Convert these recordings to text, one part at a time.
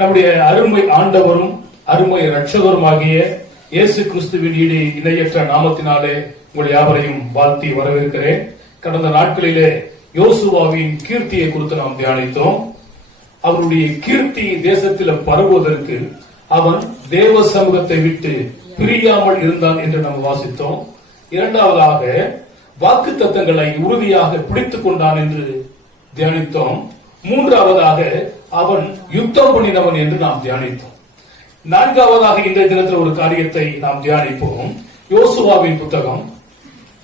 நம்முடைய அருமை ஆண்டவரும் அருமை இரட்சகருமாகிய இயேசு கிறிஸ்துவின் இணையற்ற நாமத்தினாலே உங்கள் யாவரையும் வாழ்த்தி வரவேற்கிறேன். கடந்த நாட்களிலே யோசுவாவின் கீர்த்தியை குறித்து நாம் தியானித்தோம். அவருடைய கீர்த்தி தேசத்தில் பரவுவதற்கு அவன் தேவ சமூகத்தை விட்டு பிரியாமல் இருந்தான் என்று நாம் வாசித்தோம். இரண்டாவதாக வாக்கு தத்தங்களை உறுதியாக பிடித்துக் கொண்டான் என்று தியானித்தோம். மூன்றாவதாக அவன் யுத்தம் பண்ணினவன் என்று நாம் தியானித்தோம். நான்காவதாக இந்த தினத்தில் ஒரு காரியத்தை நாம் தியானிப்போம். யோசுவாவின் புத்தகம்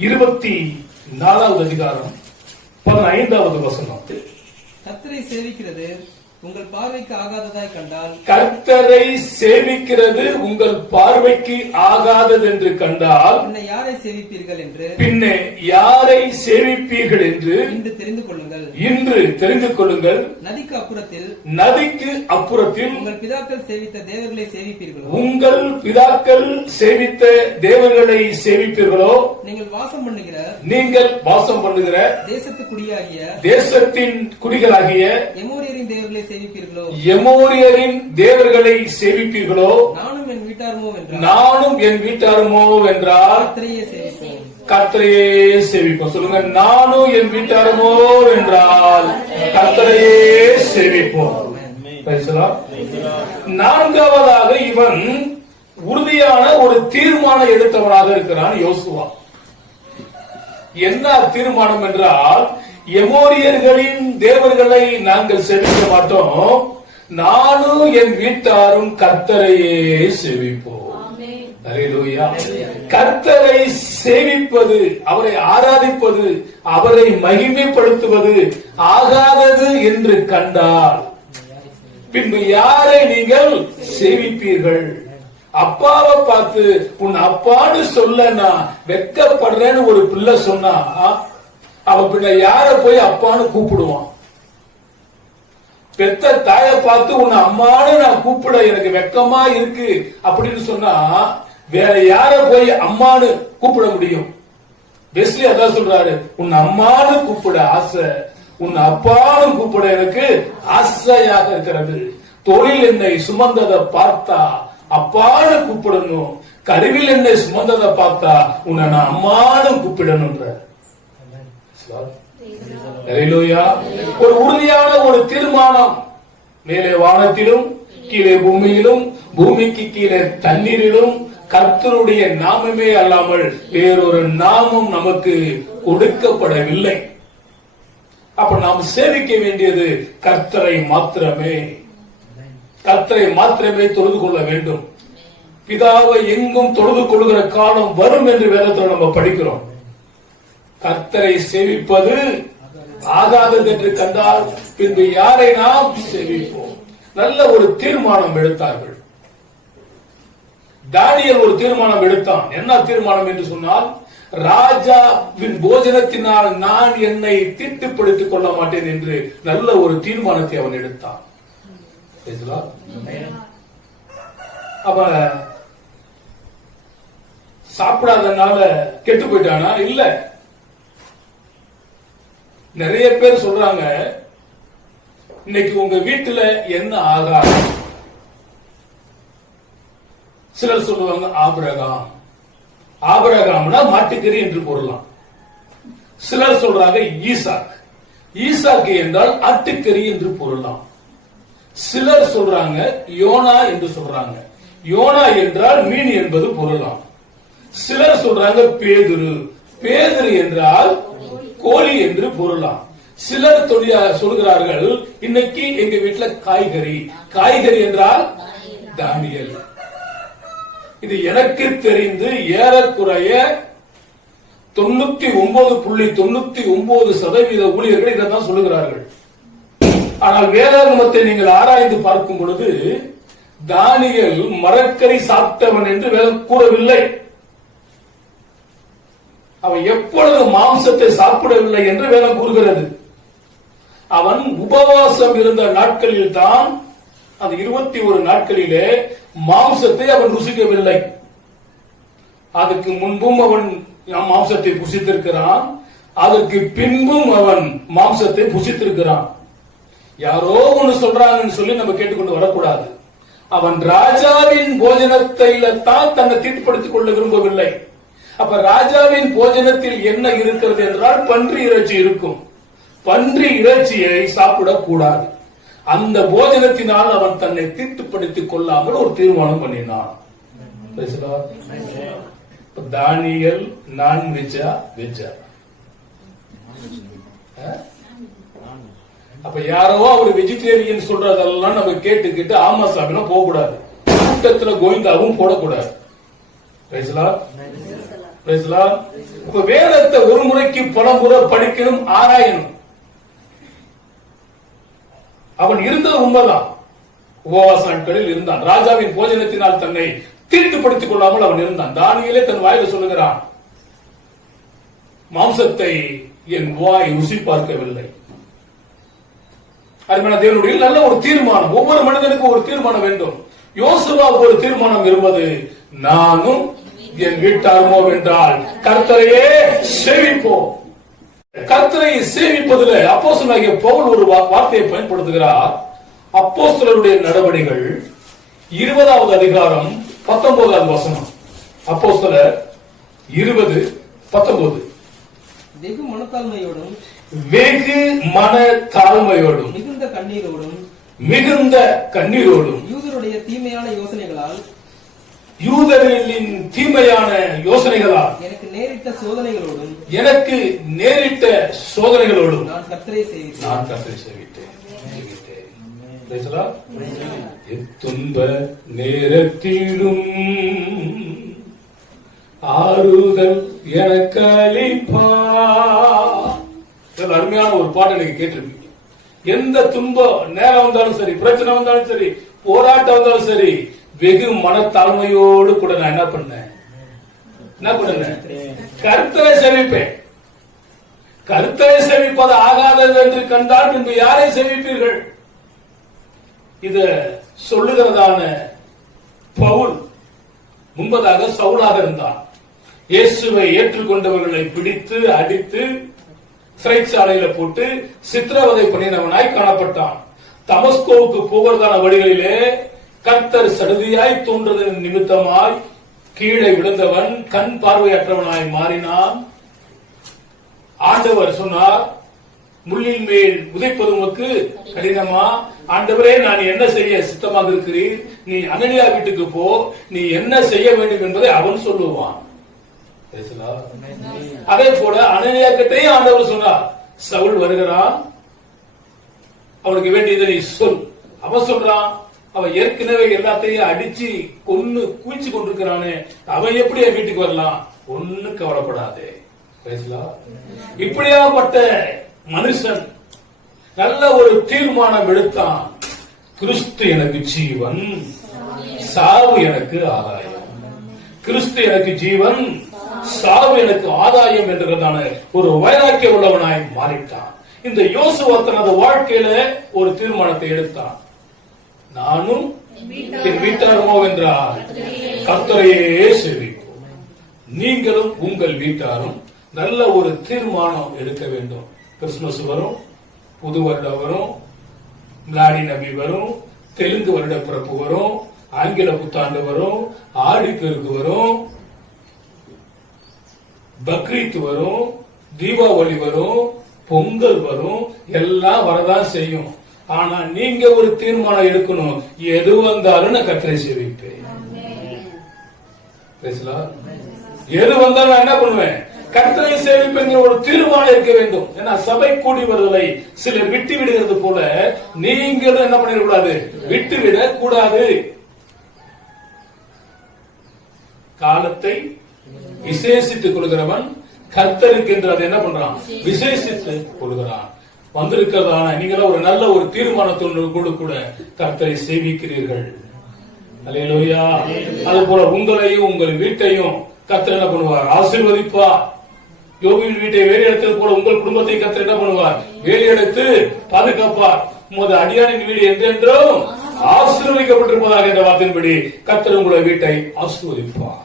24வது அதிகாரம் 15வது வசனம். கர்த்தரை சேவிக்கிறது உங்கள் பார்வைக்கு ஆகாததாய் கண்டால், கர்த்தரை சேவிக்கிறது உங்கள் பார்வைக்கு ஆகாதது என்று கண்டால், பின்ன யாரை சேவிப்பீர்கள் என்று இன்று தெரிந்து கொள்ளுங்கள். நதிக்கு அப்புறத்தில் உங்கள் பிதாக்கள் சேவித்த தேவர்களை சேவிப்பீர்களோ, நீங்கள் வாசம் பண்ணுகிற தேசத்தின் குடிகளாகிய எமோரியரின் தேவர்களை சேவிப்பீர்களோ, நானும் என் வீட்டாருமோ என்றால் கர்த்தரையே சேவிப்போம். சொல்லுங்க, நானும் என் வீட்டாருமோ என்றால் கர்த்தரையே சேவிப்போம். நான்காவதாக இவன் உறுதியான ஒரு தீர்மானம் எடுத்தவனாக இருக்கிறான் யோசுவா. என்ன தீர்மானம் என்றால், எமோரியர்களின் தேவர்களை நாங்கள் சேவிக்க மாட்டோம், நானும் என் வீட்டாரும் கர்த்தரையே சேவிப்போம். கர்த்தரை சேவிப்பது, அவரை ஆராதிப்பது, அவரை மகிமைப்படுத்துவது ஆகாதது என்று கண்டால் பின்பு யாரை நீங்கள் சேவிப்பீர்கள்? அப்பாவை பார்த்து உன் அப்பான்னு சொல்ல நான் வெட்கப்படுறேன்னு ஒரு பிள்ளை சொன்னா அவன் பின்ன யார போய் அப்பான்னு கூப்பிடுவான்? பெத்த தாய பார்த்து உன் அம்மானு நான் கூப்பிட எனக்கு வெக்கமா இருக்கு அப்படின்னு சொன்னா வேற யார போய் அம்மானு கூப்பிட முடியும்? வெஸ்லி அதான் சொல்றாரு, உன் அம்மானு கூப்பிட ஆசை, உன் அப்பானு கூப்பிட எனக்கு ஆசையாக இருக்கிறது. தொழில் என்னை சுமந்ததை பார்த்தா அப்பானு கூப்பிடணும், கருவில் என்னை சுமந்ததை பார்த்தா உன்னை நான் அம்மானு கூப்பிடணும். ஒரு உறுதியான ஒரு தீர்மானம். மேலே வானத்திலும் கீழே பூமியிலும் பூமிக்கு கீழே தண்ணீரிலும் கர்த்தருடைய நாமமே அல்லாமல் வேறொரு நாமம் நமக்கு கொடுக்கப்படவில்லை. அப்ப நாம் சேவிக்க வேண்டியது கர்த்தரை மாத்திரமே. கர்த்தரை மாத்திரமே தொழுது கொள்ள வேண்டும். பிதாவை எங்கும் தொழுது கொள்கிற காலம் வரும் என்று வேதத்தில் நம்ம படிக்கிறோம். கர்த்தரை சேவிப்பது ஆகாதது என்று கண்டால் பின்பு யாரை நாம் சேவிப்போம்? நல்ல ஒரு தீர்மானம் எடுத்தார்கள். தானியேல் ஒரு தீர்மானம் எடுத்தான். என்ன தீர்மானம் என்று சொன்னால், ராஜாவின் போஜனத்தினால் நான் என்னை தீட்டுப்படுத்திக் கொள்ள மாட்டேன் என்று நல்ல ஒரு தீர்மானத்தை அவன் எடுத்தான். அவன் சாப்பிடாதனால கெட்டு போயிட்டானா? இல்ல. நிறைய பேர் சொல்றாங்க, இன்னைக்கு உங்க வீட்டுல என்ன ஆகாரம்? சிலர் சொல்லுவாங்க ஆபிரகாம்னா மாட்டுக்கறி என்று பொருளாம். சிலர் சொல்றாங்க ஈசாக்கு என்றால் ஆட்டுக்கறி என்று பொருளாம். சிலர் சொல்றாங்க யோனா என்று சொல்றாங்க, யோனா என்றால் மீன் என்பது பொருளாம். சிலர் சொல்றாங்க பேதுரு என்றால் கோழி என்று பொருளாம். சிலர் சொல்கிறார்கள் இன்னைக்கு எங்க வீட்டுல காய்கறி என்றால் தானியேல். இது எனக்கு தெரிந்து ஏறக்குறைய 99.99% ஊழியர்கள் இதைத்தான் சொல்லுகிறார்கள். ஆனால் வேதாகமத்தை நீங்கள் ஆராய்ந்து பார்க்கும் பொழுது தானியேல் மரக்கறி சாப்பிட்டவன் என்று வேதம் கூறவில்லை. அவன் எப்பொழுது மாம்சத்தை சாப்பிடவில்லை என்று வேதம் கூறுகிறது. அவன் உபவாசம் இருந்த நாட்களில் தான், அந்த 21 நாட்களிலே மாம்சத்தை அவன் ருசிக்கவில்லை. அதுக்கு முன்பும் அவன் மாம்சத்தை புசித்திருக்கிறான், அதற்கு பின்பும் அவன் மாம்சத்தை புசித்திருக்கிறான். யாரோ ஒண்ணு சொல்றாங்கன்னு சொல்லி நம்ம கேட்டுக்கொண்டு வரக்கூடாது. அவன் ராஜாவின் போஜனத்தில தான் தன்னை தீட்டுப்படுத்திக் கொள்ள விரும்பவில்லை. அப்ப ராஜாவின் போஜனத்தில் என்ன இருக்கிறது என்றால் பன்றி இறைச்சி இருக்கும். பன்றி இறைச்சியை சாப்பிடக்கூடாது. அந்த போஜனத்தினால் அவன் தன்னை தீட்டுப்படுத்திக் கொள்ளாமல் ஒரு தீர்மானம் பண்ணினான். தானியல் நான்வெஜ்ஜா வெஜ்ஜா? அப்ப யாரோ ஒரு வெஜிடேரியன் சொல்றதெல்லாம் நம்ம கேட்டுக்கிட்டு ஆமா சாப்பினா போக கூடாது. கூட்டத்துல கோவிந்தாவும் போடக்கூடாது. இப்ப வேதத்தை ஒரு முறைக்கு பல முறை படிக்கணும், ஆராயணும். அவன் இருந்தது உண்மைதான். உபவாச நாட்களில் இருந்தான். ராஜாவின் போஜனத்தினால் தன்னை தீட்டுப்படுத்திக் கொள்ளாமல் அவன் இருந்தான். தானியேலே தன் வாயில சொல்லுகிறான், மாம்சத்தை என் வாய் ருசி பார்க்கவில்லை. அருமையான தேவனுடைய நல்ல ஒரு தீர்மானம். ஒவ்வொரு மனிதனுக்கும் ஒரு தீர்மானம் வேண்டும். யோசுவாவுக்கு ஒரு தீர்மானம் இருப்பது, நானும் என் வீட்டாருமோ என்றால் கர்த்தரையே சேவிப்போம். கர்த்தரை சேவிப்பதில் அப்போஸ்தலனாகிய பவுல் ஒரு வார்த்தையை பயன்படுத்துகிறார். அப்போஸ்தலருடைய நடவடிக்கைகள் 20வது அதிகாரம் 19வது வசனம். அப்போஸ்தலர் 20:19. வெகு மனத்தாழ்மையோடும் வெகு மன தாழ்மையோடும் மிகுந்த கண்ணீரோடும் யூதருடைய தீமையான யோசனைகளால் எனக்கு நேரிட்ட சோதனைகளோடும் நான் கர்த்தரை சேவித்தேன். துன்ப நேரத்திலும் ஆறுதல் எனக்கு அளிப்பா. அருமையான ஒரு பாட்டு நீங்க கேட்டிருப்பீங்க. எந்த துன்ப நேரம் வந்தாலும் சரி, பிரச்சனை வந்தாலும் சரி, போராட்டம் வந்தாலும் சரி, வெகு மனத்தாழ்மையோடு கூட நான் என்ன பண்ணேன்? கர்த்தரை சேவிப்பேன். கர்த்தரை சேவிப்பது ஆகாதது என்று கண்டால் பின்பு யாரை சேவிப்பீர்கள்? இத சொல்லுகிறதான பவுல் முன்பதாக சவுலாக இருந்தான். இயேசுவை ஏற்றுக்கொண்டவர்களை பிடித்து அடித்து சிறைச்சாலையில போட்டு சித்திரவதை பண்ணினவனாய் காணப்பட்டான். தமஸ்கோவுக்கு போவதான வழிகளிலே கர்த்தர் சடுதியாய் தோன்றதன் நிமித்தமாய் கீழே விழுந்தவன் கண் பார்வையற்றவனாய் மாறினான். ஆண்டவர் சொன்னார், முள்ளின் மேல் உதைப்பது உமக்கு கடினமா? ஆண்டவரே, நான் என்ன செய்ய சித்தமாக இருக்கிறீர்? நீ அனனியா வீட்டுக்கு போ, நீ என்ன செய்ய வேண்டும் என்பதை அவன் சொல்லுவான். அதே போல அனனியா கிட்டையும் ஆண்டவர் சொன்னார், சவுல் வருகிறான், அவனுக்கு வேண்டியதை நீ சொல். அவன் சொல்றான், அவன் ஏற்கனவே எல்லாத்தையும் அடிச்சு கொன்னு குவிச்சு கொண்டிருக்கிறானே, அவன் எப்படி என் வீட்டுக்கு வரலாம்? ஒண்ணு கவலைப்படாதே. இப்படியாப்பட்ட மனுஷன் நல்ல ஒரு தீர்மானம் எடுத்தான். கிறிஸ்து எனக்கு ஜீவன், சாவு எனக்கு ஆதாயம். கிறிஸ்து எனக்கு ஜீவன், சாவு எனக்கு ஆதாயம் என்கிறதான ஒரு வைராக்கிய உள்ளவனாய் மாறிட்டான். இந்த யோசுவா தனது வாழ்க்கையில ஒரு தீர்மானத்தை எடுத்தான். நானும் என் வீட்டாருமோ என்றால் கர்த்தரையே சேவிப்போம். நீங்களும் உங்கள் வீட்டாரும் நல்ல ஒரு தீர்மானம் எடுக்க வேண்டும். கிறிஸ்துமஸ் வரும், புது வருடம் வரும், மிலாடி நபி வரும், தெலுங்கு வருட பிறப்பு வரும், ஆங்கில புத்தாண்டு வரும், ஆடிப்பெருக்கு வரும், பக்ரீத் வரும், தீபாவளி வரும், பொங்கல் வரும், எல்லாம் வரதான் செய்யும். ஆனா நீங்க ஒரு தீர்மானம் எடுக்கணும், எது வந்தாலும் நான் கர்த்தரை சேவிப்பேன். எது வந்தாலும் நான் என்ன பண்ணுவேன்? கர்த்தரை சேவிப்பேன். ஒரு தீர்மானம் இருக்க வேண்டும். ஏன்னா சபை கூடி வருவதை சிலர் விட்டு விடுகிறது போல நீங்களும் என்ன பண்ணிடக்கூடாது? விட்டுவிடக் கூடாது. காலத்தை விசேஷித்துக் கொள்கிறவன் கர்த்தருக்கு என்று அதை என்ன பண்றான்? விசேஷித்து கொள்கிறான். வந்திருக்கிறதான நீங்களும் ஒரு நல்ல ஒரு தீர்மானத்தோடு கூட கர்த்தரை சேவிக்கிறீர்கள். அல்லேலூயா. அது போல உங்களையும் உங்கள் வீட்டையும் கர்த்தர் என்ன பண்ணுவார்? ஆசீர்வதிப்பார். யோபின் வீட்டை வேலி எடுத்தது போல உங்கள் குடும்பத்தை கர்த்தர் என்ன பண்ணுவார்? வேலி எடுத்து பாதுகாப்பார். உமது அடியானின் வீடு என்றென்றும் ஆசீர்வதிக்கப்பட்டிருப்பதாக என்ற வார்த்தையின்படி கர்த்தர் உங்களுடைய வீட்டை ஆசீர்வதிப்பார்.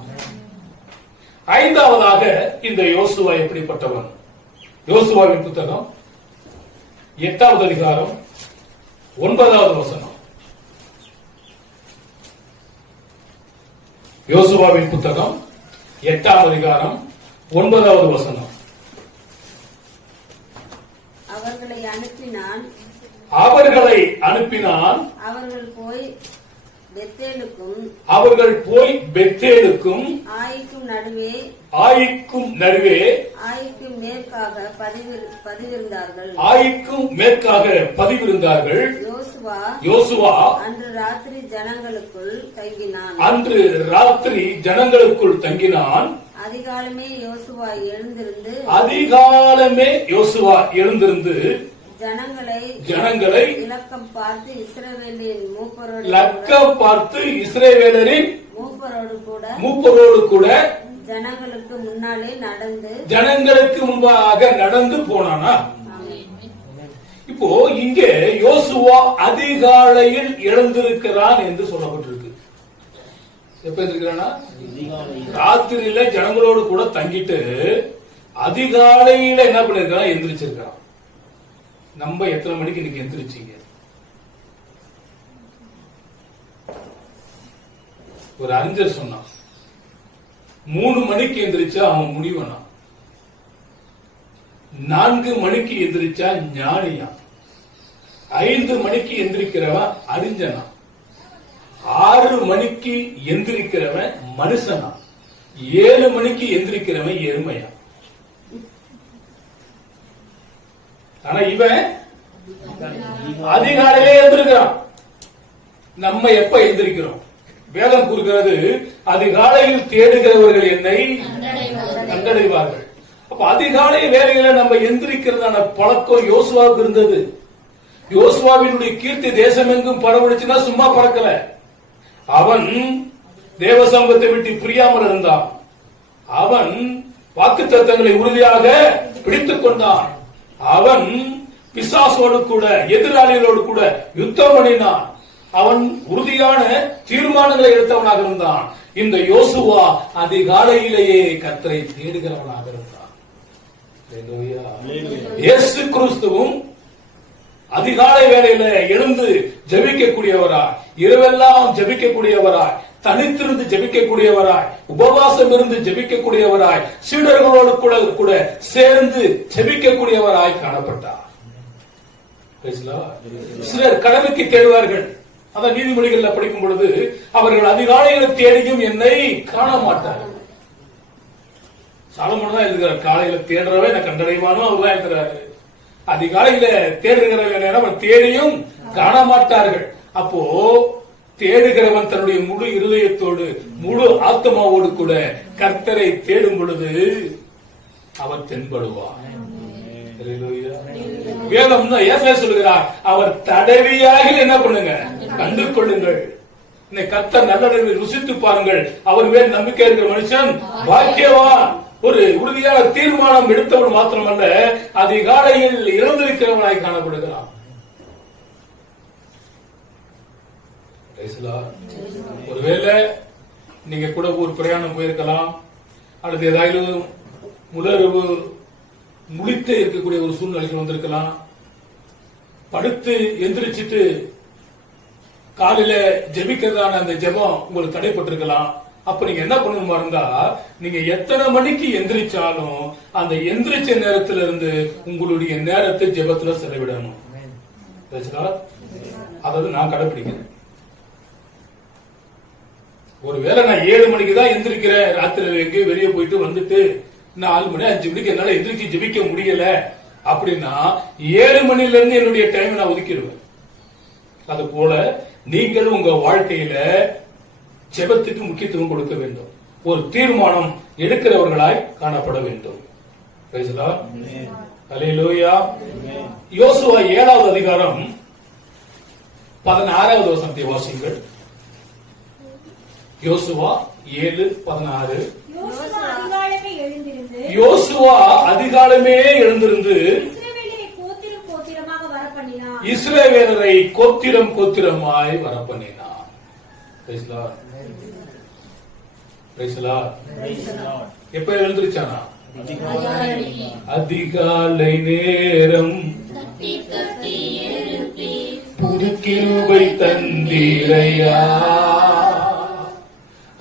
ஐந்தாவதாக இந்த யோசுவா எப்படிப்பட்டவன்? யோசுவாவின் புத்தகம் 8வது அதிகாரம் 9வது வசனம். யோசுவாவின் புத்தகம் 8ஆம் அதிகாரம் 9வது வசனம். அவர்களை அனுப்பினான். அவர்கள் போய் பெத்தேலுக்கும் ஆயிக்கும் நடுவே ஆயிக்கும் மேற்காக பதிவிருந்தார்கள். யோசுவா அன்று ராத்திரி ஜனங்களுக்குள் தங்கினான். அதிகாலமே யோசுவா எழுந்திருந்து ஜனங்களை இலக்கம் பார்த்து இஸ்ரவேலரின் மூப்பரோடு கூட ஜனங்களுக்கு முன்பாக நடந்து போனானா? இப்போ இங்கே யோசுவா அதிகாலையில் எழுந்திருக்கிறான் என்று சொல்லப்பட்டிருக்கு. எப்ப எழுந்திருக்கிறானா? ராத்திரியில ஜனங்களோடு கூட தங்கிட்டு அதிகாலையில என்ன பண்ணிருக்கான்? எந்திரிச்சிருக்கான். நம்ம எத்தனை மணிக்கு இன்னைக்கு எந்திரிச்சீங்க? ஒரு அறிஞர் சொன்னான், 3 மணிக்கு எந்திரிச்சா அவன் முடிவனா, 4 மணிக்கு எந்திரிச்சா ஞானியா, 5 மணிக்கு எந்திரிக்கிறவன் அறிஞனா, 6 மணிக்கு எந்திரிக்கிறவன் மனுஷனா, 7 மணிக்கு எந்திரிக்கிறவன் எருமையா. ஆனா இவன் அதிகாலையிலே எழுந்திருக்கிறான். நம்ம எப்ப எழுந்திருக்கிறோம்? வேதம் கூறுகிறது, அதிகாலையில் தேடுகிறவர்கள் என்னை கண்டடைவார்கள். அப்ப அதிகாலை வேலையில நம்ம எந்திரிக்கிறதான பழக்கம் யோசுவாவுக்கு இருந்தது. யோசுவாவினுடைய கீர்த்தி தேசமெங்கும் பரவடிச்சுன்னா சும்மா பறக்கல. அவன் தேவ சமூகத்தை விட்டு பிரியாமல் இருந்தான். அவன் வாக்குத்தத்தங்களை உறுதியாக பிடித்துக் கொண்டான். அவன் பிசாசோடு கூட எதிராளிகளோடு கூட யுத்தம் பண்ணினான். அவன் உறுதியான தீர்மானங்களை எடுத்தவனாக இருந்தான். இந்த யோசுவா அதிகாலையிலேயே கர்த்தரை தேடுகிறவனாக இருந்தான். இயேசு கிறிஸ்துவும் அதிகாலை வேளையில எழுந்து ஜெபிக்கக்கூடியவராய், இரவெல்லாம் ஜெபிக்கக்கூடியவராய், தனித்திருந்து ஜெபிக்கக்கூடியவராய், உபவாசம் இருந்து ஜெபிக்கக்கூடியவராய், சீடர்களோடு கூட சேர்ந்து ஜெபிக்கக்கூடியவராய் காணப்பட்டார். சிலர் கடமைக்கு தேடுவார்கள். அதான் நீதிமொழிகள்ல படிக்கும் பொழுது, அவர்கள் அதிகாலையில் தேடியும் என்னை காண மாட்டார்கள். சாலமோன் தான் எழுதுகிறார், காலையில தேடுறவன் என்ன கண்டடைவானோ அவர்தான் எழுதுறாரு. அதிகாலையில தேடுகிறவன் அவன் தேடியும் காண மாட்டார்கள். அப்போ தேடுகிறவன் தன்னுடைய முழு இருதயத்தோடு முழு ஆத்மாவோடு கூட கர்த்தரை தேடும் பொழுது அவர் தென்படுவார். வேதம் சொல்லுகிறார், அவர் தடவியாக என்ன பண்ணுங்க, கண்டு கொள்ளுங்கள். கர்த்தர் நல்லதை ருசித்து பாருங்கள். அவர் மேல் நம்பிக்கை இருக்கிற மனுஷன் பாக்கியவான். ஒரு உறுதியான தீர்மானம் எடுத்தவன் மாத்திரமல்ல, அதிகாலையில் இறந்திருக்கிறவனாய் காணப்படுகிறான். ஒருவேளை நீங்க கூட ஒரு பிரயாணம் போயிருக்கலாம், அல்லது ஏதாவது முதலிரவு முழித்து இருக்கக்கூடிய ஒரு சூழ்நிலைக்கு வந்திருக்கலாம். படுத்து எந்திரிச்சிட்டு காலையில ஜெபிக்கிறதான அந்த ஜெபம் உங்களுக்கு தடைப்பட்டிருக்கலாம். அப்ப நீங்க என்ன பண்ணணுமா இருந்தா, நீங்க எத்தனை மணிக்கு எந்திரிச்சாலும் அந்த எந்திரிச்ச நேரத்துல இருந்து உங்களுடைய நேரத்தை ஜெபத்துல செலவிடணும். அதாவது நான் கடைபிடிக்கிறேன். ஒருவேளை நான் 7 மணிக்கு தான் எந்திரிக்கிறேன், ராத்திரி எங்கேயோ வெளியே போயிட்டு வந்துட்டு 4 மணி 5 மணிக்கு என்னால எந்திரிச்சு ஜெபிக்க முடியல அப்படின்னா 7 மணில இருந்து என்னுடைய டைம் நான் ஒதுக்கிடுவேன். அது போல நீங்களும் உங்க வாழ்க்கையில ஜெபத்துக்கு முக்கியத்துவம் கொடுக்க வேண்டும். ஒரு தீர்மானம் எடுக்கிறவர்களாய் காணப்பட வேண்டும். அல்லேலூயா. யோசுவா 7வது அதிகாரம் 16வது வசனத்தை வாசிங்கள். யோசுவா 7:16. யோசுவா அதிகாலமே எழுந்திருந்து இஸ்ரவேலரை கோத்திரம் கோத்திரமாய் வரப்பண்ணினான். எப்ப எழுந்திருச்சானா? அதிகாலை நேரம் புது கிருபை தந்தீரையா.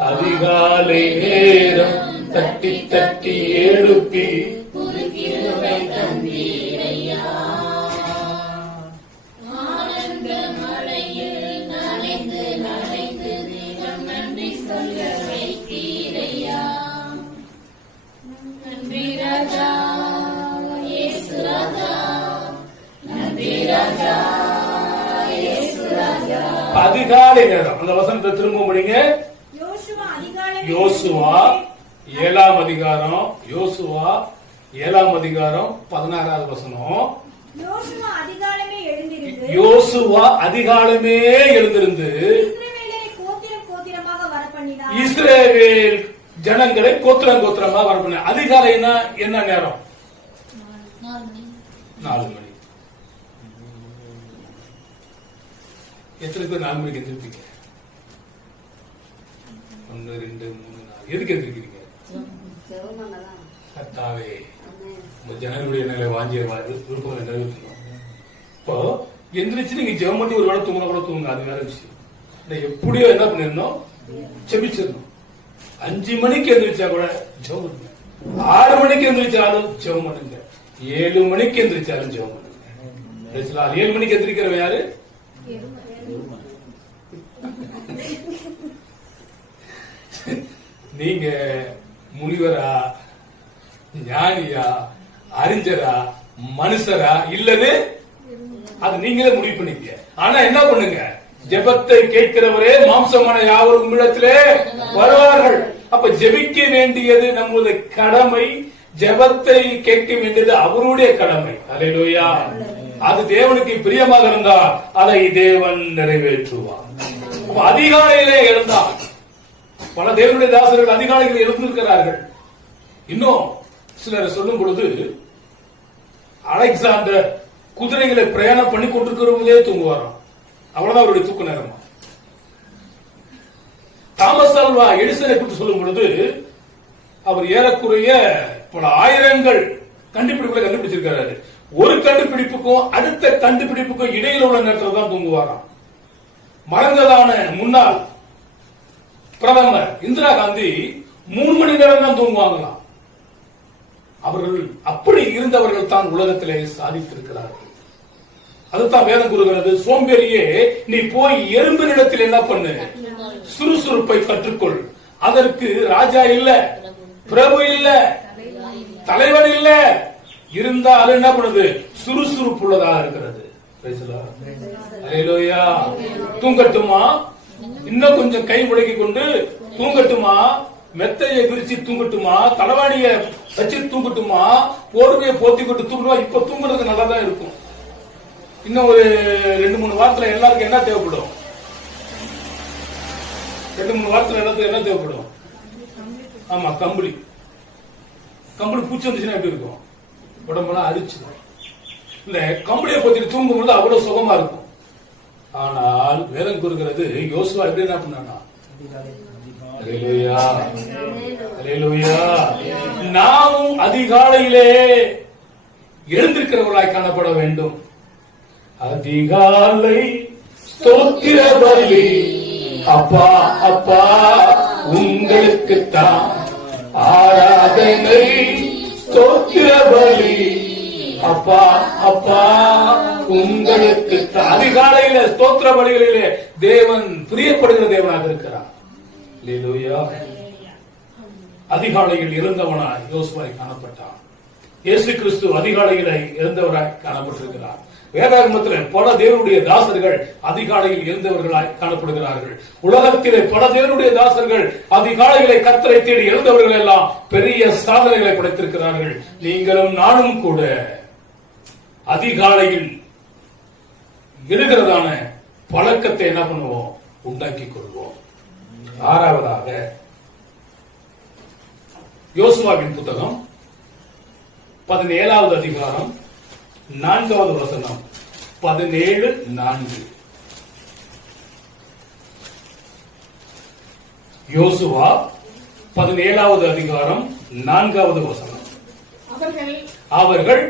அதிகாலை நேரம் தட்டி தட்டி எழுப்பி புது கிருபை தந்தீரையா. ஆனந்த மழையில் நனைந்து நனைந்து தினம் நன்றி சொல்ல வைத்தீரையா. நன்றி ராஜா இயேசு ராஜா, நன்றி ராஜா இயேசு ராஜா. அதிகாலை நேரம் அந்த வசனத்தை திரும்ப முடிங்க. யோசுவா 7ஆம் அதிகாரம், யோசுவா 7ஆம் அதிகாரம் 16வது வசனம். யோசுவா அதிகாலமே எழுந்திருந்து யோசுவா அதிகாலமே எழுந்திருந்து இஸ்ரவேலை கோத்திரம் கோத்திரமாக வரப்பண்ணினார். இஸ்ரவேல் ஜனங்களை கோத்திரம் கோத்திரமா வரப்பண்ண. அதிகாலைன்னா என்ன நேரம்? 4 மணி. எத்தனை பேர் 4 மணிக்கு எந்திருப்பீங்க? 1 2 3 4. எதுக்கு எந்திருக்கிறீங்க? கர்த்தாவே உங்க ஜனங்களுடைய நிலை வாஞ்சிய விருப்பங்களை நிறைவேற்றணும். இப்போ எந்திரிச்சு நீங்க ஜெபம் பண்ணி ஒரு வேளை தூங்கினா கூட தூங்க, அது வேற விஷயம். எப்படியோ என்ன பண்ணிடணும்? செபிச்சிடணும். 5 மணிக்கு எந்திரிச்சா கூட ஜெபம் பண்ணுங்க. 6 மணிக்கு எந்திரிச்சாலும் ஜெபம் பண்ணுங்க. 7 மணிக்கு எந்திரிச்சாலும் ஜெபம் பண்ணுங்க. 7 மணிக்கு எந்திரிக்கிறவன் யாரு? நீங்க முனிவரா, ஞானியா, அறிஞரா, மனுஷரா இல்லது அது நீங்களே முடிவு பண்ணிக்க. ஆனா என்ன பண்ணுங்க? ஜெபத்தை கேட்கிறவரே மாம்சமான யாவரும் இடத்திலே வருவார்கள். அப்ப ஜெபிக்க வேண்டியது நம்முடைய கடமை. ஜெபத்தை கேட்க வேண்டியது அவருடைய கடமை. அல்லேலூயா. அது தேவனுக்கு பிரியமாக இருந்தால் அதை தேவன் நிறைவேற்றுவார். அதிகாலையிலே எழுந்தார். பல தேவனுடைய தாசர்கள் அதிகாலையில் எழுந்திருக்கிறார்கள். இன்னும் சிலர் சொல்லும் பொழுது அலெக்சாண்டர் குதிரைகளை பிரயாணம் பண்ணி கொண்டிருக்கிறவங்களே தூங்குவாராம். அவ்வளவுதான் அவருடைய தூக்க நேரமா. தாமஸ் ஆல்வா எடிசனை குறித்து சொல்லும் பொழுது அவர் ஏறக்குறைய பல ஆயிரங்கள் கண்டுபிடிப்புகளை கண்டுபிடிச்சிருக்கிறாரு. ஒரு கண்டுபிடிப்புக்கும் அடுத்த கண்டுபிடிப்புக்கும் இடையில உள்ள நேரத்தில் தான் தூங்குவாராம். மறைந்ததான முன்னாள் பிரதமர் இந்திரா காந்தி 3 மணி நேரம் தான் தூங்குவாங்களாம். அவர்கள் அப்படி இருந்தவர்கள் தான் உலகத்திலே சாதித்திருக்கிறார்கள். அதுதான் வேதம் கூறுகிறது. சோம்பேறியே, நீ போய் எறும்பினிடத்தில் என்ன பண்ணு? சுறுசுறுப்பை கற்றுக்கொள். அதற்கு ராஜா இல்ல, பிரபு இல்ல, தலைவன் இல்ல, இருந்தால் என்ன பண்ணுது? சுறுசுறுப்புள்ளதாக இருக்கிறது. அல்லேலூயா. தூங்கட்டுமா? இன்னும் கொஞ்சம் கை முடக்கி கொண்டு தூங்கட்டுமா? மெத்தையை விரிச்சு தூங்கட்டுமா? தலைவாணிய வச்சு தூங்கட்டுமா? போர்வையை போத்தி கொண்டு தூங்கட்டுமா? இப்ப தூங்குறது நல்லா தான் இருக்கும். இன்னும் ஒரு 2-3 வாரத்துல எல்லாருக்கும் என்ன தேவைப்படும்? 2-3 வாரத்துல எல்லாத்துக்கும் என்ன தேவைப்படும்? ஆமா, கம்பளி. கம்பளி பூச்சி வந்துச்சுன்னா எப்படி இருக்கும்? உடம்பெல்லாம் அரிச்சு. இந்த கம்பளியை போத்திட்டு தூங்கும்போது அவ்வளவு சுகமா இருக்கும். ஆனால் வேதம் கூறுகிறது, யோசுவா எப்படி என்ன பண்ணானா? அல்லேலூயா, அல்லேலூயா. நாமும் அதிகாலையிலே எழுந்திருக்கிறவர்களாய் காணப்பட வேண்டும். அதிகாலை ஸ்தோத்திர பலி அப்பா அப்பா உங்களுக்குத்தான் ஆராதனை. ஸ்தோத்திர பலி அப்பா அப்பா உங்களுக்கு. அதிகாலையில ஸ்தோத்திர பலிகளிலே தேவன் பிரியப்படுகிற தேவனாக இருக்கிறார். அல்லேலூயா. அதிகாலையில் இருந்தவனாய் யோசுவாய் காணப்பட்டான். இயேசு கிறிஸ்து அதிகாலையில இருந்தவராய் காணப்பட்டிருக்கிறார். வேதாகமத்தில் பல தேவனுடைய தாசர்கள் அதிகாலையில் இருந்தவர்களாய் காணப்படுகிறார்கள். உலகத்திலே பல தேவனுடைய தாசர்கள் அதிகாலைகளை கர்த்தரை தேடி எழுந்தவர்கள் எல்லாம் பெரிய சாதனைகளை படைத்திருக்கிறார்கள். நீங்களும் நானும் கூட அதிகாலையில் எழுகிறதான பழக்கத்தை என்ன பண்ணுவோம்? உண்டாக்கிக் கொள்வோம். 6வதாக யோசுவாவின் புத்தகம் 17வது அதிகாரம் 4வது வசனம். 17:4. யோசுவா 17வது அதிகாரம் 4வது வசனம். அவர்கள்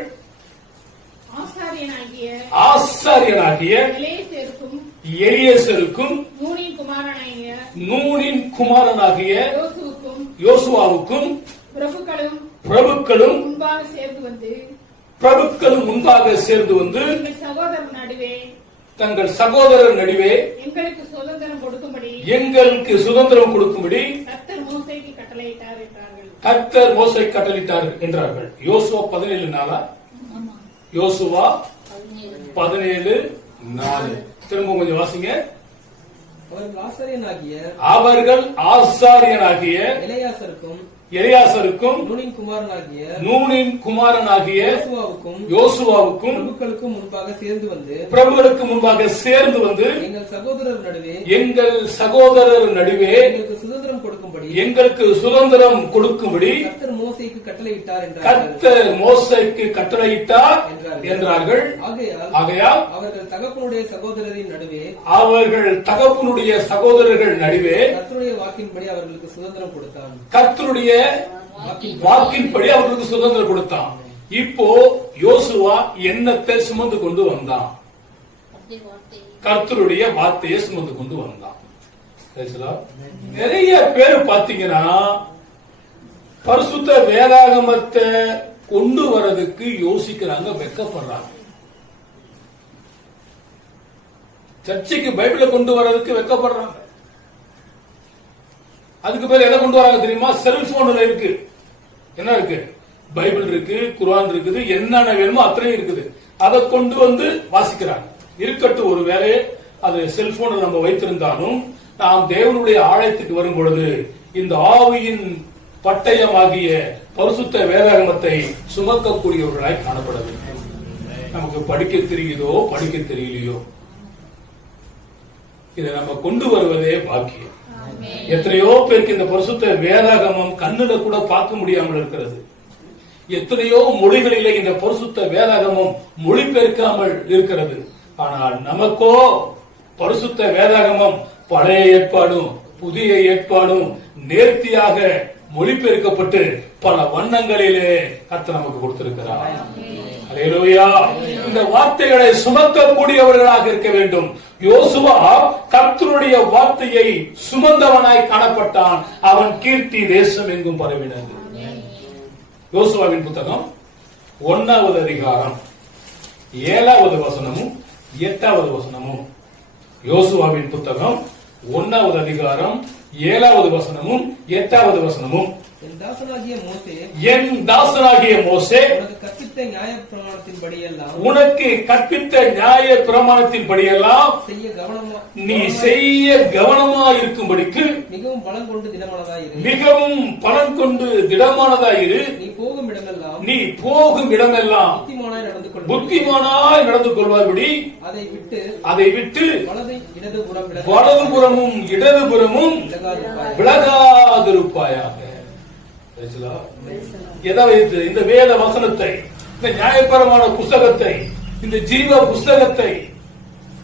ஆசாரியனாகிய எலியாசிருக்கும் எலியேசருக்கும் நூனின் குமாரனாகிய நூனின் குமாரனாகிய யோசுவுக்கும் யோசுவாவுக்கும் பிரபுக்களும் முன்பாக சேர்ந்து வந்து தங்கள் சகோதரர் நடுவே எங்களுக்கு சுதந்திரம் கொடுக்கும்படி கர்த்தர் மோசே கட்டளையிட்டார் என்றார்கள். யோசுவா 17:4. யோசுவா 17:4. திரும்ப கொஞ்சம் வாசிங்க. அவர்கள் ஆசாரியனாகிய எலியாசருக்கும் நூனின் குமாரனாகிய யோசுவாவுக்கும் பிரபுக்களுக்கு முன்பாக சேர்ந்து வந்து எங்கள் சகோதரர் நடுவே எங்களுக்கு சுதந்திரம் கொடுக்கும்படி கர்த்தர் மோசேக்கு கட்டளையிட்டார் என்றார்கள். ஆகையால் அவர்கள் தகப்பனுடைய சகோதரர்கள் நடுவே கர்த்தருடைய வாக்கின்படி அவர்களுக்கு சுதந்திரம் கொடுத்தான். இப்போ யோசுவா எண்ணத்தை சுமந்து கொண்டு வந்தான், கர்த்தருடைய வார்த்தையை சுமந்து கொண்டு வந்தான். நிறைய பேர் பாத்தீங்கன்னா பரிசுத்த வேதாகமத்தை கொண்டு வரதுக்கு யோசிக்கிறாங்க, வெட்கப்படுறாங்க. சர்ச்சைக்கு பைபிளை கொண்டு வர்றதுக்கு வெட்கப்படுறாங்க. அதுக்கு பேர் எதை கொண்டு வராங்க தெரியுமா? செல்போன்ல இருக்கு. என்ன இருக்கு? பைபிள் இருக்கு, குர்ஆன் இருக்குது, என்னென்ன வேணுமோ அத்தனை இருக்குது. அதை கொண்டு வந்து வாசிக்கிறாங்க. இருக்கட்டும், ஒரு வேலை அது செல்போன்ல நம்ம வைத்திருந்தாலும் நாம் தேவனுடைய ஆலயத்துக்கு வரும் பொழுது இந்த ஆவியின் பட்டயமாகிய பரிசுத்த வேதாகமத்தை சுமக்கக்கூடியவர்களாய் காணப்பட வேண்டும். நமக்கு படிக்க தெரியுதோ படிக்க தெரியலையோ, இதை நம்ம கொண்டு வருவதே பாக்கியம். எத்தனையோ பேருக்கு இந்த பரிசுத்த வேதாகமம் கண்ணுல கூட பார்க்க முடியாமல் இருக்கிறது. எத்தனையோ மொழிகளிலே இந்த பரிசுத்த வேதாகமம் மொழிபெயர்க்காமல் இருக்கிறது. ஆனால் நமக்கோ பரிசுத்த வேதாகமம் பழைய ஏற்பாடும் புதிய ஏற்பாடும் நேர்த்தியாக மொழிபெயர்க்கப்பட்டு பல வண்ணங்களிலே கர்த்தர் நமக்கு கொடுத்திருக்கிறார். அல்லேலூயா. இந்த வார்த்தைகளை சுமக்கக்கூடியவர்களாக இருக்க வேண்டும். யோசுவா கர்த்தருடைய வார்த்தையை சுமந்தவனாய் காணப்பட்டான். அவன் கீர்த்தி தேசம் எங்கும் பரவினது. யோசுவாவின் புத்தகம் 1வது அதிகாரம் 7வது வசனமும் 8வது வசனமும். யோசுவாவின் புத்தகம் 1வது அதிகாரம் 7வது வசனமும் 8வது வசனமும். என் தாசனாகிய மோசே உனக்கு கற்பித்த நியாய பிரமாணத்தின்படியெல்லாம் நீ செய்ய கவனமா இருக்கும்படிக்கு மிகவும் பலன் கொண்டு திடமானதாயிரு. நீ போகும் இடமெல்லாம் புத்திமானாய் நடந்து கொள்வார்படி அதை விட்டு வலதுபுறமும் இடதுபுறமும் விலகாதிருப்பாயாக. இந்த வேத வசனத்தை, இந்த நியாயபரமான புஸ்தகத்தை, இந்த ஜீவ புஸ்தகத்தை,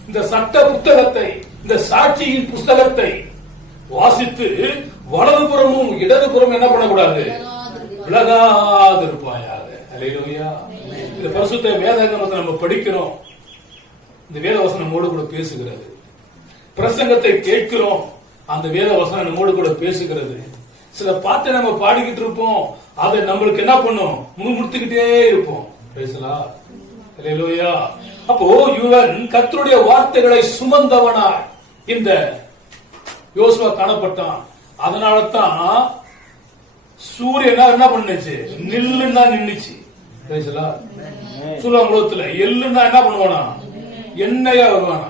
இந்த சட்ட புத்தகத்தை, இந்த சாட்சியின் புஸ்தகத்தை வாசித்து வலதுபுறமும் இடதுபுறம் என்ன பண்ணக்கூடாது? விலகாதிருப்பாயாக. அல்லேலூயா. இந்த பரிசுத்த வேதாகமத்தை நம்ம படிக்கிறோம். இந்த வேத வசனம் நம்மோடு கூட பேசுகிறது. பிரசங்கத்தை கேட்கிறோம். அந்த வேத வசனம் நம்மோடு கூட பேசுகிறது. சில பாட்டை நம்ம பாடிக்கிட்டு இருப்போம். அதை நம்மளுக்கு என்ன பண்ணும்? முணுமுணுத்துக்கிட்டே இருப்போம். அப்போ இவன் கர்த்தருடைய வார்த்தைகளை சுமந்தவனாய் இந்த யோசுவா காணப்பட்டான். அதனாலதான் சூரியன் என்ன பண்ணுச்சு? நில்லுன்னா நின்னுச்சு. சூழங்குளத்துல எள்ளுன்னா என்ன பண்ணுவானா? எண்ணெயா வருவானா?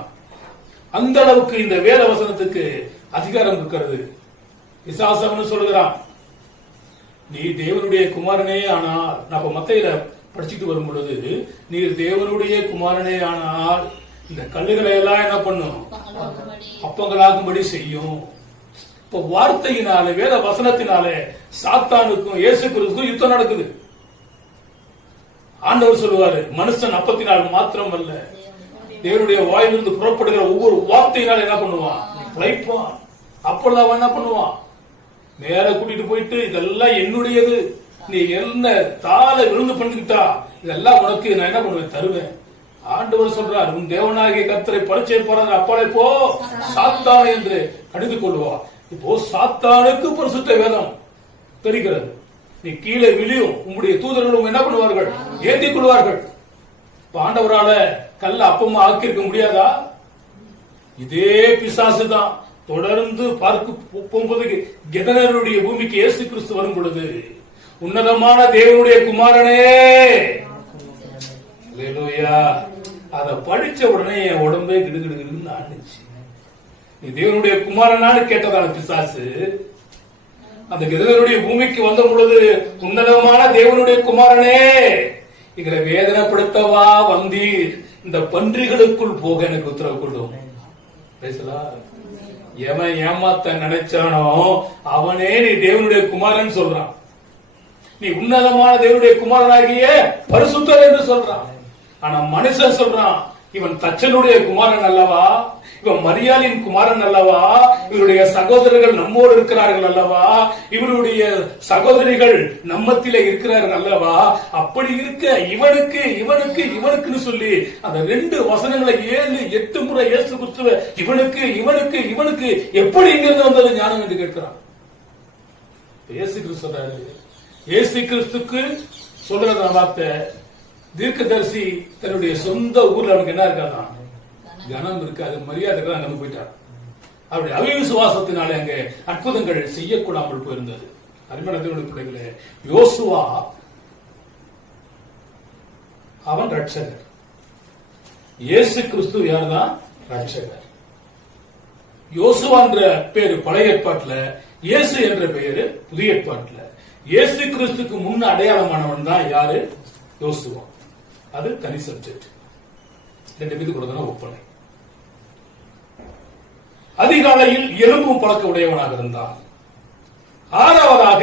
அந்த அளவுக்கு இந்த வேத வசனத்துக்கு அதிகாரம் இருக்கிறது. விசாசம்னு சொல்லுகிறான், நீ தேவனுடைய குமாரனே ஆனால், நான் மத்தையில படிச்சுட்டு வரும் பொழுது, நீர் தேவனுடைய குமாரனே ஆனால் இந்த கல்லுகளை எல்லாம் என்ன பண்ணும்? அப்பங்களாகும்படி செய்யும். இப்ப வார்த்தையினாலே, வேத வசனத்தினாலே சாத்தானுக்கும் இயேசு கிறிஸ்துக்கும் யுத்தம் நடக்குது. ஆண்டவர் சொல்லுவாரு, மனுஷன் அப்பத்தினால் மாத்திரம் அல்ல, தேவனுடைய வாயிலிருந்து புறப்படுகிற ஒவ்வொரு வார்த்தையினால் என்ன பண்ணுவான்? பிழைப்பான். அப்பொழுது அவன் என்ன பண்ணுவான்? நேர கூட்டிட்டு போயிட்டு, இதெல்லாம் என்னுடையது, நீ என்ன தாள விருந்து பண்ணிக்கிட்டா இதெல்லாம் உனக்கு நான் என்ன பண்ணுவேன்? தருவேன். ஆண்டவர் சொல்றார், உன் தேவனாகிய கர்த்தரை பரிச்சை போறாங்க அப்பாலே போ சாத்தான் என்று அடித்துக் கொள்வார். இப்போ சாத்தானுக்கு பரிசுத்த வேதம் தெரிகிறது. நீ கீழே விழியும் உங்களுடைய தூதர்களும் என்ன பண்ணுவார்கள்? ஏந்திக் கொள்வார்கள். ஆண்டவரால கல்ல அப்பமா ஆக்கியிருக்க முடியாதா? இதே பிசாசு தான் தொடர்ந்து பார்க்க போகும்போது கெதனருடைய பூமிக்கு இயேசு கிறிஸ்து வரும் பொழுது, உன்னதமான தேவனுடைய குமாரனே அல்லேலூயா, அத படிச்ச உடனே என் உடம்பே கிடுகிடுன்னு ஆண்டுச்சு. நீ தேவனுடைய குமாரனான்னு கேட்டதான பிசாசு அந்த கெதனருடைய பூமிக்கு வந்த பொழுது, உன்னதமான தேவனுடைய குமாரனே எங்களை வேதனைப்படுத்தவா வந்தீர், இந்த பன்றிகளுக்குள் போக எனக்கு உத்தரவு கொள்ளும். எவன் ஏமாத்த நினைச்சானோ அவனே நீ தேவனுடைய குமாரன் சொல்றான். நீ உன்னதமான தேவனுடைய குமாரனாகிய பரிசுத்தர் என்று சொல்றான். ஆனா மனுஷன் சொல்றான், இவன் தச்சனுடைய குமாரன் அல்லவா, இவன் மரியாளின் குமாரன் அல்லவா, இவருடைய சகோதரர்கள் நம்மோடு இருக்கிறார்கள் அல்லவா, இவருடைய சகோதரிகள் நம்மத்திலே இருக்கிறார்கள் அல்லவா, அப்படி இருக்க இவனுக்கு இவனுக்கு இவனுக்குன்னு சொல்லி அந்த 2 வசனங்களை 7-8 முறை இயேசு கிறிஸ்துவ இவனுக்கு இவனுக்கு இவனுக்கு எப்படி இங்கிருந்து வந்தது ஞானம் என்று கேட்கிறான். இயேசு கிறிஸ்து சொல்றாரு, இயேசு கிறிஸ்துக்கு சொல்ற வார்த்தை, தீர்க்கதரிசி தன்னுடைய சொந்த ஊர்ல அவனுக்கு என்ன இருக்காதான், கனம் இருக்காது, மரியாதை அங்க போயிட்டார். அவருடைய அவிசுவாசத்தினாலே அங்கே அற்புதங்கள் செய்யக்கூடாமல் போயிருந்தது. அருமையான தேவனுடைய பிள்ளைகளே, யோசுவா அவன் ரட்சகர், இயேசு கிறிஸ்து யார்தான் ரட்சகர். யோசுவா என்ற பேரு பழைய ஏற்பாட்டுல, இயேசு என்ற பெயரு புதிய ஏற்பாட்டுல. இயேசு கிறிஸ்துக்கு முன்ன அடையாளமானவன் தான் யாரு? யோசுவா. அது தனி சப்ஜெக்ட். 2 பேருக்கு கூட ஒப்பனை. அதிகாலையில் எலும்பும் பழக்க உடையவனாக இருந்தான். 6வதாக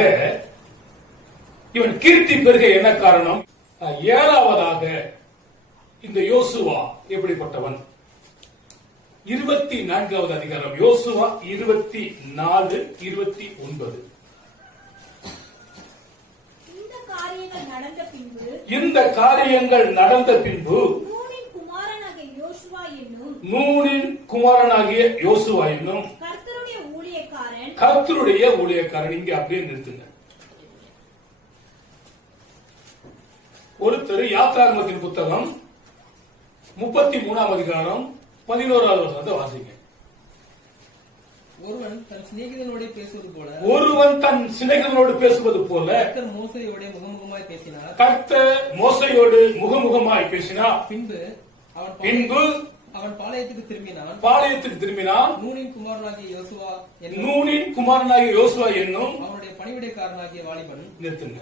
இவன் கீர்த்தி பெருக என்ன காரணம்? 7வதாக இந்த யோசுவா எப்படிப்பட்டவன்? 24வது அதிகாரம் யோசுவா 24:29. இந்த காரியங்கள் நடந்த பின்பு நூனின் குமாரனாகிய யோசுவா என்னும் கர்த்தருடைய ஊழியக்காரன். இங்க அப்படியே நிறுத்துங்க. ஒருத்தர் யாத்ராகமத்தின் புத்தகம் 33ஆம் அதிகாரம் 11வது வசனத்தை வாசிங்க. ஒருவன் தன் சிநேகிதனோடு பேசுவது போல கர்த்தர் மோசையோடு முகமுகமாய் பேசினார். பின்பு அவன் பாளையத்துக்கு திரும்பினான். நூனின் குமாரனாகிய யோசுவா என்னும் அவனுடைய பணிவிடைக்காரனாகிய வாலிபன். நிறுத்துங்க.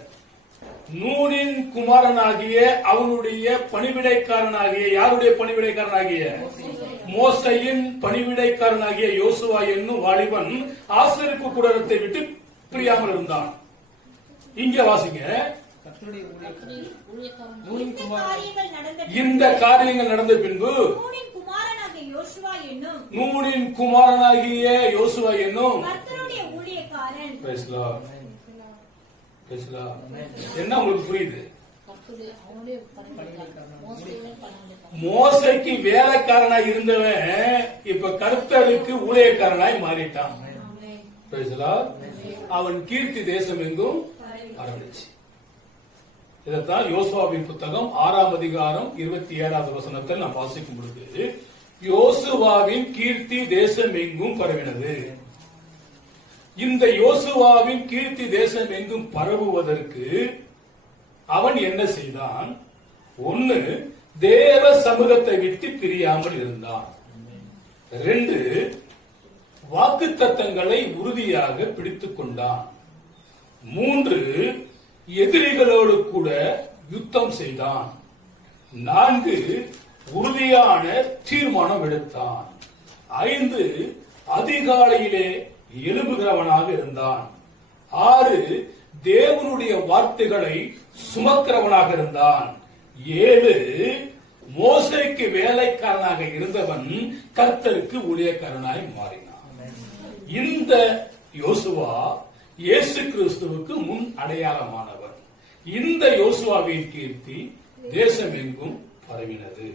நூனின் குமாரனாகிய அவனுடைய பணிவிடைக்காரனாகிய, யாருடைய பணிவிடைக்காரனாகிய? மோசையின் பணிவிடைக்காரனாகிய யோசுவா என்னும் வாலிபன் ஆசரிப்பு கூடாரத்தை விட்டு பிரியாமல் இருந்தான். இங்க வாசிங்க. இந்த காரியங்கள் நடந்த பின்பு நூனின் குமாரனாகிய யோசுவா என்னும் என்ன உங்களுக்கு புரியுது? மோசைக்கு வேலைக்காரனாய் இருந்தவன் இப்ப கர்த்தருக்கு ஊழியக்காரனாய் மாறிட்டான். அவன் கீர்த்தி தேசம் எங்கும் ஆரம்பிச்சு. இதைத்தான் யோசுவாவின் புத்தகம் 6ஆம் அதிகாரம் 27வது வசனத்தில் நாம் வாசிக்கும் பொழுது, யோசுவாவின் கீர்த்தி தேசம் எங்கும் பரவினது. இந்த யோசுவாவின் கீர்த்தி தேசம் எங்கும் பரவுவதற்கு அவன் என்ன செய்தான்? 1, தேவ சமூகத்தை விட்டு பிரியாமல் இருந்தான். 2, வாக்குத்தத்தங்களை உறுதியாக பிடித்துக் கொண்டான். 3, எதிரிகளோடு கூட யுத்தம் செய்தான். 4, உறுதியான தீர்மானம் எடுத்தான். 5, அதிகாலையிலே எழும்புகிறவனாக இருந்தான். 6, தேவனுடைய வார்த்தைகளை சுமக்கிறவனாக இருந்தான். 7, மோசைக்கு வேலைக்காரனாக இருந்தவன் கர்த்தருக்கு ஊழியக்காரனாய் மாறினான். இந்த யோசுவா இயேசு கிறிஸ்துவுக்கு முன் அடையாளமானவர். இந்த யோசுவாவின் கீர்த்தி தேசம் எங்கும் பரவினது.